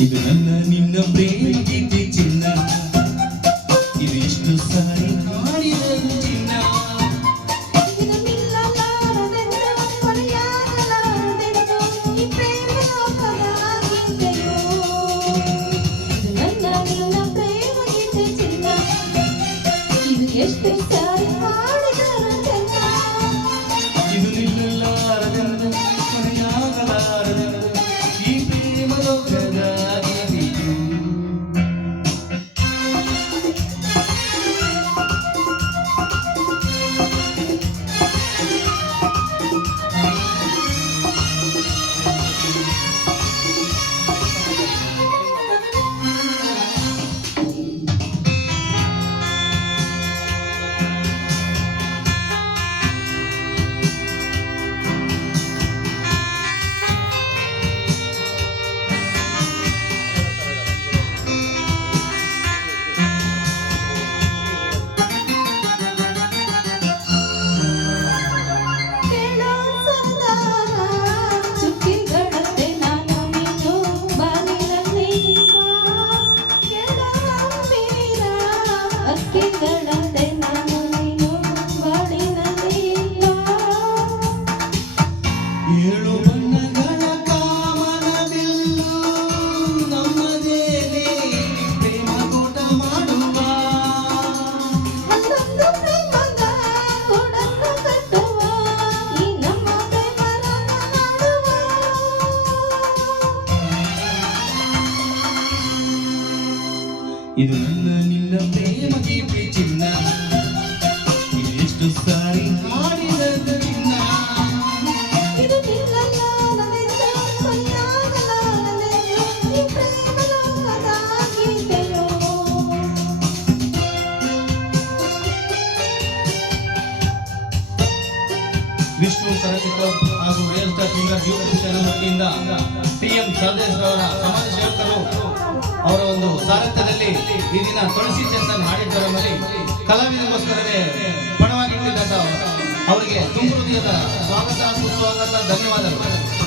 ಇದು ನನ್ನ ನಿನ್ನ ಪ್ರೇಮ ಗೀತೆ ಚಿನ್ನ. ಇದು ಎಷ್ಟು ಸಾರಿ ಹಾಡಿದರು ಚಿನ್ನ. ಇದು ಇದು ನನ್ನ ನಿನ್ನ ಪ್ರೇಮ ಗೀತೆ ಚಿನ್ನ ಎಷ್ಟು ಸಾರಿ ಹಾಡಿದ ನಿನ್ನ. ವಿಷ್ಣು ಕರಟಿ ಹಾಗೂ real star singer YouTube channel ವತಿಯಿಂದ ಟಿ ಎಂ ಸಮಾಜ ಸೇವಕರು ಅವರ ಒಂದು ಸಾರಥ್ಯದಲ್ಲಿ ಈ ದಿನ ತುಳಸಿ ಚಂದನ್ ಹಾಡಿದ್ದರ ಮೇಲೆ ಕಲಾವಿದರಿಗೋಸ್ಕರವೇ ಪಣವಾಗಿಟ್ಟಿದ್ದಂತ ಅವರಿಗೆ ತುಂಬ ಹೃದಯದ ಸ್ವಾಗತ, ಸುಸ್ವಾಗತ, ಧನ್ಯವಾದಗಳು.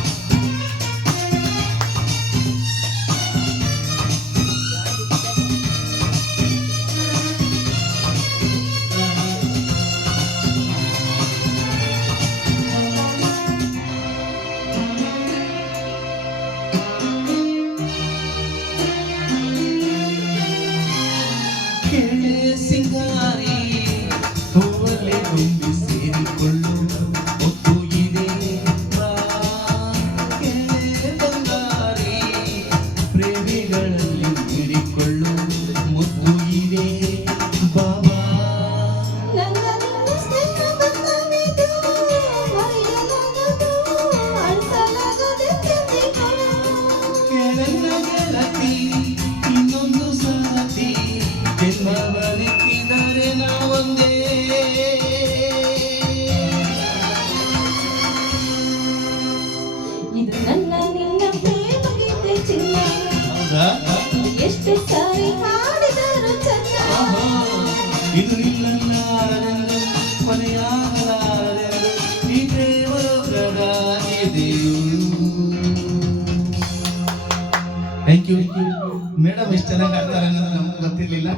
ನನ್ನ ಇದು ನಿಲ್ಲಲಾರದೆಂದು ಕೊನೆಯಾಗಲಾರದೆಂದು ಈ ದೇವರು ಲೋಕದ ಇದೆಯು ಥ್ಯಾಂಕ್ ಯು ಮೇಡಮ್ ಎಷ್ಟು ಚೆನ್ನಾಗಿ ಆಡ್ತಾರೆ ಅನ್ನೋದು ನಮ್ಗೆ ಗೊತ್ತಿರಲಿಲ್ಲ.